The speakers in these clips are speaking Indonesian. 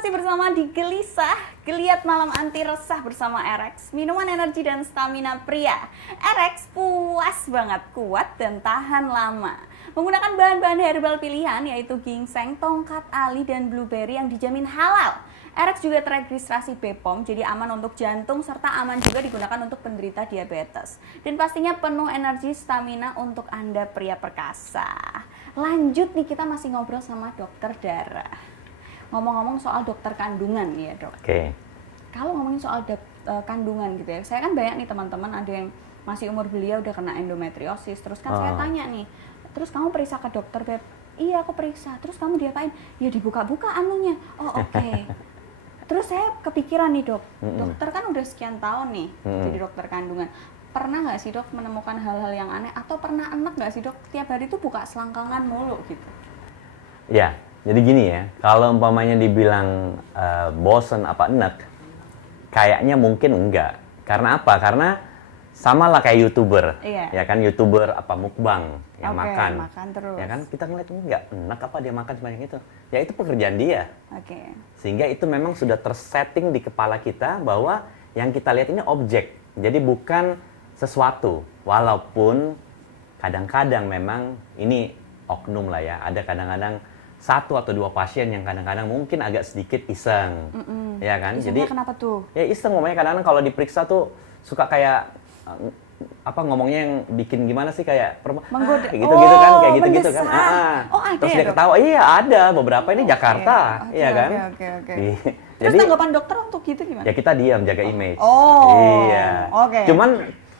masih bersama di Gelisah, Geliat Malam Anti Resah bersama Erex, minuman energi dan stamina pria. Erex puas banget, kuat dan tahan lama. Menggunakan bahan-bahan herbal pilihan yaitu ginseng, tongkat ali, dan blueberry yang dijamin halal. Erex juga teregistrasi BPOM, jadi aman untuk jantung serta aman juga digunakan untuk penderita diabetes. Dan pastinya penuh energi stamina untuk Anda pria perkasa. Lanjut nih, kita masih ngobrol sama dokter Dara. Ngomong-ngomong soal dokter kandungan ya dok. Oke. Kalau ngomongin soal kandungan gitu ya, saya kan banyak nih teman-teman ada yang masih umur belia udah kena endometriosis. Terus kan saya tanya nih, terus kamu periksa ke dokter Beb? Iya aku periksa. Terus kamu diapain? Ya dibuka-buka anunya. Oh oke. Terus saya kepikiran nih dok, dokter kan udah sekian tahun nih jadi dokter kandungan. Pernah nggak sih dok menemukan hal-hal yang aneh atau pernah enak nggak sih dok tiap hari tuh buka selangkangan mulu gitu? Ya, jadi gini ya, kalau umpamanya dibilang bosen apa enak, kayaknya mungkin enggak. Karena apa? Karena sama lah kayak YouTuber, ya kan YouTuber apa mukbang yang makan terus. Ya kan kita ngeliat enggak enak apa dia makan sebanyak itu. Ya itu pekerjaan dia. Sehingga itu memang sudah tersetting di kepala kita bahwa yang kita lihat ini objek. Jadi bukan sesuatu. Walaupun kadang-kadang memang ini oknum lah ya. Ada kadang-kadang 1 atau 2 pasien yang kadang-kadang mungkin agak sedikit iseng. Ya kan? Isengnya Jadi kenapa tuh? Ya iseng ngomongnya kadang-kadang kalau diperiksa tuh suka kayak apa ngomongnya yang bikin gimana sih kayak menggoda gitu-gitu kan kayak gitu-gitu kan. Oh, ada terus ya, dia ketawa. Iya, ada beberapa ini Jakarta, iya kan? Oke. Jadi terus tanggapan dokter untuk gitu gimana? Ya kita diam, jaga image. Iya. Oke. Cuman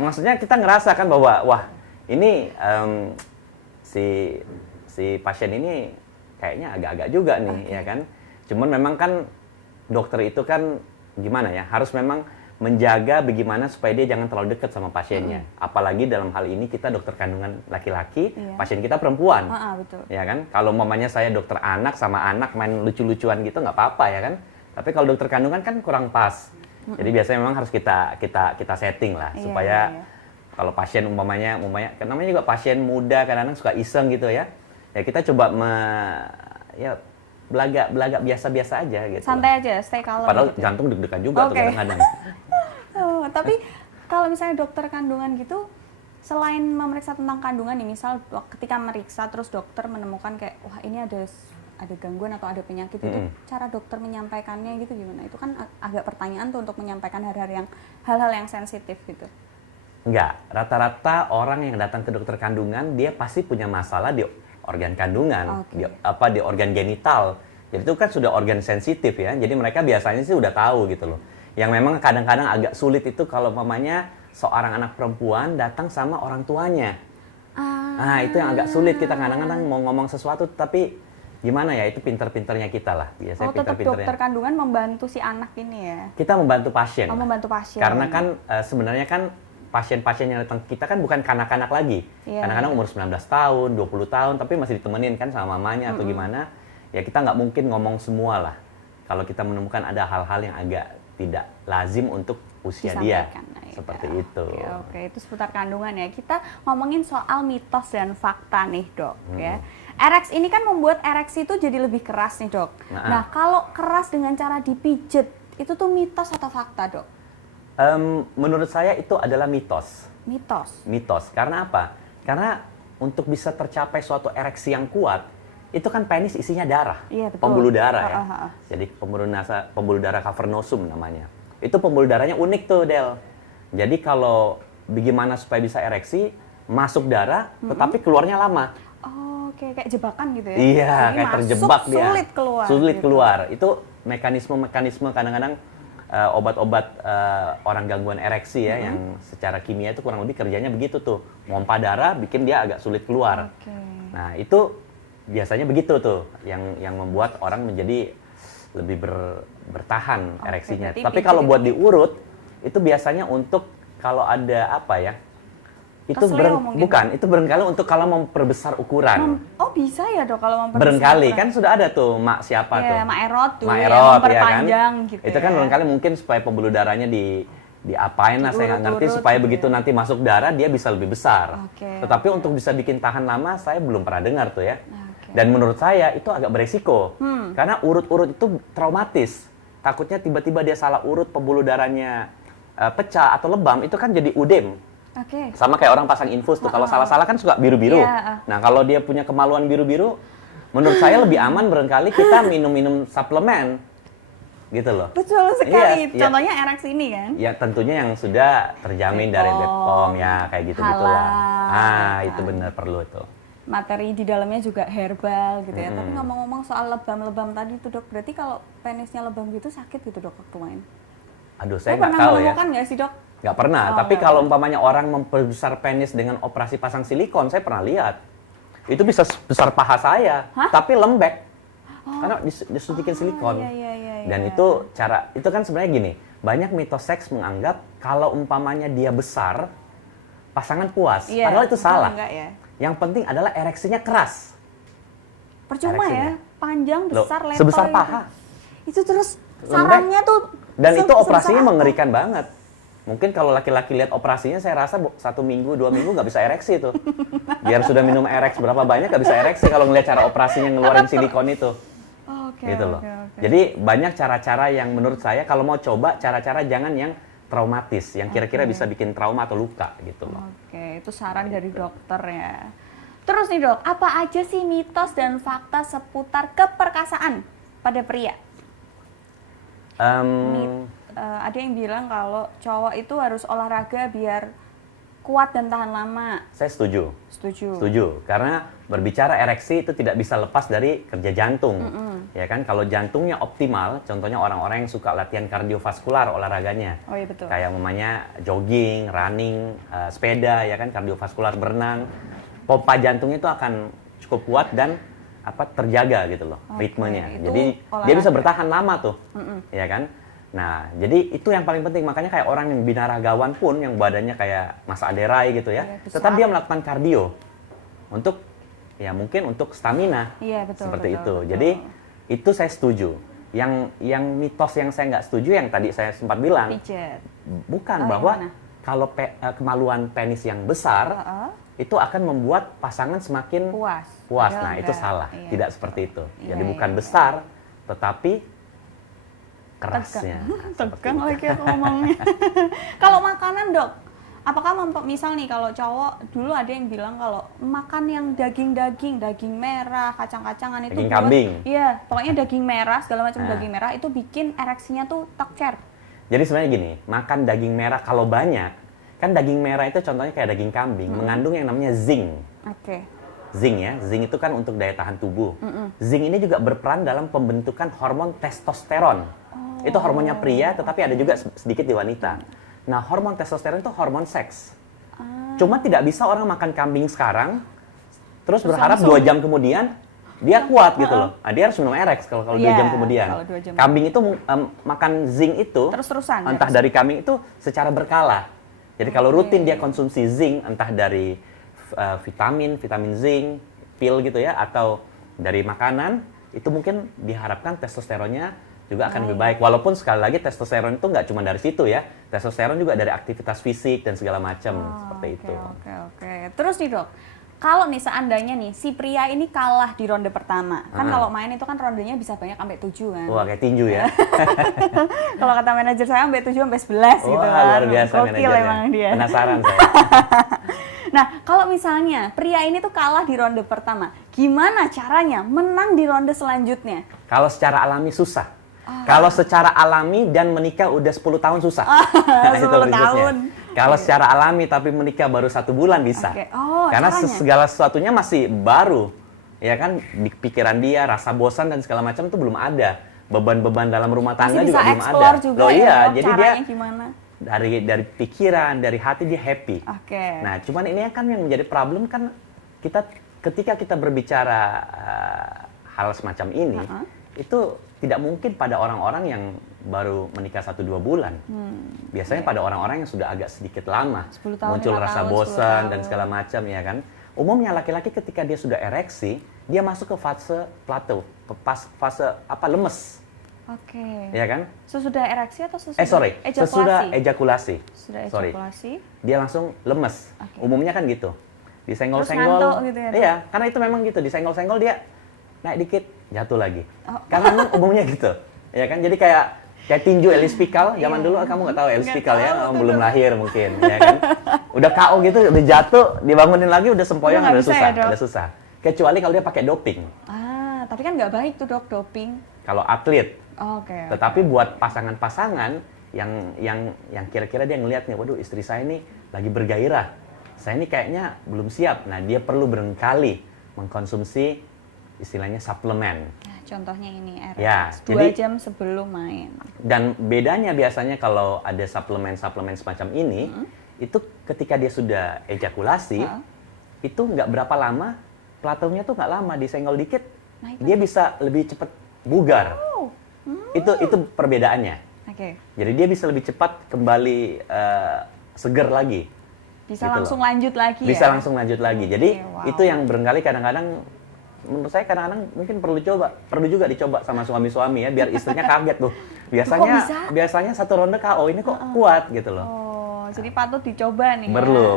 maksudnya kita ngerasa kan bahwa wah, ini si pasien ini kayaknya agak-agak juga nih, ya kan? Cuman memang kan dokter itu kan gimana ya, harus memang menjaga bagaimana supaya dia jangan terlalu dekat sama pasiennya. Apalagi dalam hal ini kita dokter kandungan laki-laki, pasien kita perempuan. Betul. Ya kan? Kalau mamanya saya dokter anak sama anak main lucu-lucuan gitu nggak apa-apa ya kan? Tapi kalau dokter kandungan kan kurang pas. Jadi biasanya memang harus kita setting lah supaya kalau pasien umpamanya namanya juga pasien muda kadang-kadang suka iseng gitu ya. Ya kita coba belaga biasa-biasa aja gitu. Santai aja, stay calm. Padahal gitu. jantung deg-degan juga tuh kadang-kadang. Tapi kalau misalnya dokter kandungan gitu, selain memeriksa tentang kandungan nih, misal ketika meriksa terus dokter menemukan kayak wah ini ada gangguan atau ada penyakit itu, cara dokter menyampaikannya gitu gimana? Itu kan agak pertanyaan tuh untuk menyampaikan hal-hal yang sensitif gitu. Enggak, rata-rata orang yang datang ke dokter kandungan dia pasti punya masalah di organ kandungan, di organ genital. Jadi itu kan sudah organ sensitif ya. Jadi mereka biasanya sih udah tahu gitu loh. Yang memang kadang-kadang agak sulit itu kalau mamanya seorang anak perempuan datang sama orang tuanya. Nah, itu yang agak sulit kita kadang-kadang mau ngomong sesuatu tapi gimana ya, itu pinter-pinternya kita lah. Biasanya tetap dokter kandungan membantu si anak ini ya? Kita membantu pasien. Membantu pasien. Karena kan sebenarnya kan pasien-pasien yang datang kita kan bukan kanak-kanak lagi. Kadang-kadang umur 19 tahun, 20 tahun, tapi masih ditemenin kan sama mamanya atau gimana. Ya kita nggak mungkin ngomong semua lah. Kalau kita menemukan ada hal-hal yang agak tidak lazim untuk usia dia. Seperti itu. Oke, itu seputar kandungan ya. Kita ngomongin soal mitos dan fakta nih dok ya. Erex ini kan membuat ereksi itu jadi lebih keras nih dok. Nah kalau keras dengan cara dipijet, itu tuh mitos atau fakta dok? Menurut saya itu adalah mitos. Mitos. Karena apa? Karena untuk bisa tercapai suatu ereksi yang kuat, itu kan penis isinya darah. Iya, betul. Pembuluh darah ya. Jadi pembuluh darah cavernosum namanya. Itu pembuluh darahnya unik tuh, Del. Jadi kalau bagaimana supaya bisa ereksi, masuk darah, tetapi keluarnya lama. Kayak jebakan gitu ya? Iya, kayak terjebak dia. Sulit keluar. Itu mekanisme kadang-kadang obat-obat orang gangguan ereksi ya, yang secara kimia itu kurang lebih kerjanya begitu tuh, mompa darah bikin dia agak sulit keluar. Nah itu biasanya begitu tuh, yang membuat orang menjadi lebih bertahan ereksinya. Tapi kalau buat diurut itu biasanya untuk kalau ada apa ya? Itu itu barangkali untuk kalau memperbesar ukuran. Bisa ya dok kalau memperbesar barangkali ukuran. Kan sudah ada tuh mak siapa tuh? Mak Erot dulu ya, memperpanjang kan? gitu. Itu kan barangkali mungkin supaya pembuluh darahnya diapain lah, saya nggak ngerti, supaya begitu nanti masuk darah dia bisa lebih besar. Tetapi untuk bisa bikin tahan lama saya belum pernah dengar tuh ya. Dan menurut saya itu agak beresiko. Karena urut-urut itu traumatis. Takutnya tiba-tiba dia salah urut, pembuluh darahnya pecah atau lebam, itu kan jadi udem. Sama kayak orang pasang infus tuh, kalau salah-salah kan suka biru-biru. Nah, kalau dia punya kemaluan biru-biru, menurut saya lebih aman barangkali kita minum-minum suplemen. Gitu loh. Betul sekali. Contohnya RX ini kan? Ya tentunya yang sudah terjamin dari BPOM ya, kayak gitu-gitulah. Itu benar perlu itu. Materi di dalamnya juga herbal gitu ya. Tapi ngomong-ngomong soal lebam-lebam tadi tuh dok, berarti kalau penisnya lebam gitu sakit gitu dok waktu main? Aduh, saya nggak tahu ya. Pernah menemukan nggak sih dok? Nggak pernah, tapi kalau umpamanya orang memperbesar penis dengan operasi pasang silikon, saya pernah lihat. Itu bisa besar paha saya, tapi lembek. Karena disuntikin silikon. Dan itu kan sebenarnya gini, banyak mitos seks menganggap kalau umpamanya dia besar, pasangan puas. Padahal itu salah. Yang penting adalah ereksinya keras. Percuma ya, panjang, besar, lebar. Sebesar paha. Itu terus sarangnya tuh. Dan itu operasinya mengerikan banget. Mungkin kalau laki-laki lihat operasinya, saya rasa 1 minggu, 2 minggu nggak bisa ereksi itu. Biar sudah minum RX berapa banyak nggak bisa ereksi kalau ngelihat cara operasinya ngeluarin silikon itu. Gitu loh. Jadi banyak cara-cara yang menurut saya kalau mau coba cara-cara jangan yang traumatis, yang kira-kira bisa bikin trauma atau luka gitu loh. Itu saran dari dokter ya. Terus nih dok, apa aja sih mitos dan fakta seputar keperkasaan pada pria? Ada yang bilang kalau cowok itu harus olahraga biar kuat dan tahan lama. Saya setuju. Setuju. Karena berbicara ereksi itu tidak bisa lepas dari kerja jantung. Ya kan, kalau jantungnya optimal, contohnya orang-orang yang suka latihan kardiovaskular olahraganya. Betul. Kayak namanya jogging, running, sepeda, ya kan, kardiovaskular, berenang. Pompa jantungnya itu akan cukup kuat dan terjaga gitu loh, ritmenya. Jadi dia bisa bertahan lama tuh. Ya kan? Nah, jadi itu yang paling penting. Makanya kayak orang yang binaragawan pun, yang badannya kayak Mas Aderai gitu ya, tetap dia melakukan kardio untuk, ya mungkin untuk stamina. Seperti itu. Jadi itu saya setuju. Yang mitos yang saya nggak setuju, yang tadi saya sempat bilang, bukan bahwa kalau kemaluan penis yang besar itu akan membuat pasangan semakin puas. Nah, itu salah. Tidak seperti itu. Jadi bukan besar, tetapi kerasnya. Tegang lagi aku ngomongnya. Kalau makanan dok, apakah misal nih kalau cowok dulu ada yang bilang kalau makan yang daging merah, kacang-kacangan itu daging kambing. Iya, pokoknya daging merah, segala macam daging merah itu bikin ereksinya tuh tokcer. Jadi sebenarnya gini, makan daging merah kalau banyak, kan daging merah itu contohnya kayak daging kambing, mengandung yang namanya zinc. Zinc ya, zinc itu kan untuk daya tahan tubuh. Zinc ini juga berperan dalam pembentukan hormon testosteron. Itu hormonnya pria, tetapi ada juga sedikit di wanita. Nah, hormon testosteron itu hormon seks. Cuma tidak bisa orang makan kambing sekarang, terus berharap 2 jam kemudian dia kuat gitu loh. Dia harus minum RX kalau 2 jam kemudian. Kambing itu makan zinc itu, terus-terusan, entah dari kambing itu secara berkala. Jadi kalau rutin dia konsumsi zinc, entah dari vitamin zinc, pil gitu ya, atau dari makanan, itu mungkin diharapkan testosteronnya juga akan lebih baik. Walaupun sekali lagi testosteron itu nggak cuma dari situ ya. Testosteron juga dari aktivitas fisik dan segala macam seperti itu. Terus nih dok, kalau nih seandainya nih si pria ini kalah di ronde pertama, kan kalau main itu kan rondenya bisa banyak sampai 7 kan. Wah, kayak tinju ya. Kalau kata manajer saya sampai 7 sampai 11 gitu kan. Luar biasa manajernya. Emang dia. Penasaran saya. Nah, kalau misalnya pria ini tuh kalah di ronde pertama, gimana caranya menang di ronde selanjutnya? Kalau secara alami susah. Kalau secara alami dan menikah udah 10 tahun susah. 10 tahun. Kalau secara alami tapi menikah baru 1 bulan bisa. Karena segala sesuatunya masih baru. Ya kan, di pikiran dia, rasa bosan dan segala macam itu belum ada. Beban-beban dalam rumah tangga juga belum ada. Juga loh iya, jadi dia gimana? dari pikiran, dari hati dia happy. Nah, cuman ini kan yang menjadi problem kan ketika kita berbicara hal semacam ini, itu tidak mungkin pada orang-orang yang baru menikah 1-2 bulan. Biasanya pada orang-orang yang sudah agak sedikit lama, muncul rasa bosan dan segala macam ya kan. Umumnya laki-laki ketika dia sudah ereksi, dia masuk ke fase plateau, fase lemes. Ya kan? Sesudah ereksi atau sesudah ejakulasi? Sesudah ejakulasi. Sudah ejakulasi. Dia langsung lemes. Umumnya kan gitu. Disenggol-senggol. Gitu ya, iya, karena itu memang gitu, disenggol-senggol dia naik dikit, jatuh lagi. Karena memang umumnya gitu, ya kan? Jadi kayak tinju Elis Pikal, zaman dulu kamu nggak tahu Elis Pikal ya, belum lahir mungkin, ya kan? Udah KO gitu, udah jatuh, dibangunin lagi udah sempoyong, udah susah, udah susah. Kecuali kalau dia pakai doping. Tapi kan nggak baik tuh dok, doping. Kalau atlet. Oke. Tetapi buat pasangan-pasangan yang kira-kira dia ngelihat nih, waduh istri saya ini lagi bergairah, saya ini kayaknya belum siap. Nah dia perlu barangkali mengkonsumsi istilahnya suplemen. Nah, contohnya ini RX, ya, 2 jam sebelum main. Dan bedanya biasanya kalau ada suplemen-suplemen semacam ini, itu ketika dia sudah ejakulasi, itu nggak berapa lama, plateaunya tuh nggak lama, disenggol dikit, dia bisa lebih cepat bugar. Itu perbedaannya. Jadi dia bisa lebih cepat kembali seger lagi. Bisa gitu langsung loh. lanjut lagi Bisa ya? langsung lanjut lagi. Jadi itu yang barangkali kadang-kadang, menurut saya kadang-kadang mungkin perlu juga dicoba sama suami-suami ya, biar istrinya kaget tuh. Biasanya satu ronde KO, ini kok kuat gitu loh. Jadi patut dicoba nih.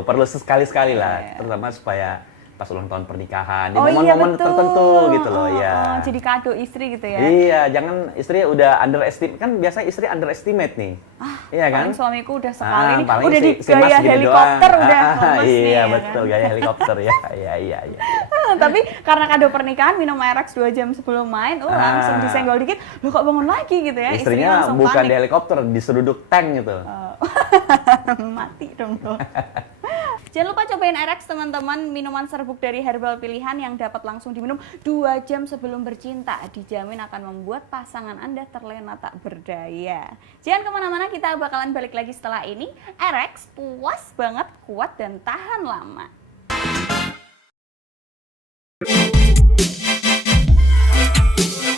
Perlu sekali-sekali lah, terutama supaya pas ulang tahun pernikahan, di iya, momen-momen tertentu gitu loh ya. Jadi kado istri gitu ya. Iya, jangan istri udah underestimate, kan biasanya istri underestimate nih. Iya kan? Paling suamiku udah sekali ini, paling udah di si Mas gaya gini helikopter doang. udah lemes nih. Iya, ya betul, kan? gaya helikopter ya. Iya. Tapi karena kado pernikahan minum RX 2 jam sebelum main, langsung disenggol dikit, lo kok bangun lagi gitu ya. Istrinya langsung bukan panik. di helikopter, di seruduk tank gitu. Mati dong lo. Jangan lupa cobain RX teman-teman, minuman serbuk dari herbal pilihan yang dapat langsung diminum 2 jam sebelum bercinta. Dijamin akan membuat pasangan Anda terlena tak berdaya. Jangan kemana-mana, kita bakalan balik lagi setelah ini. RX puas banget, kuat dan tahan lama.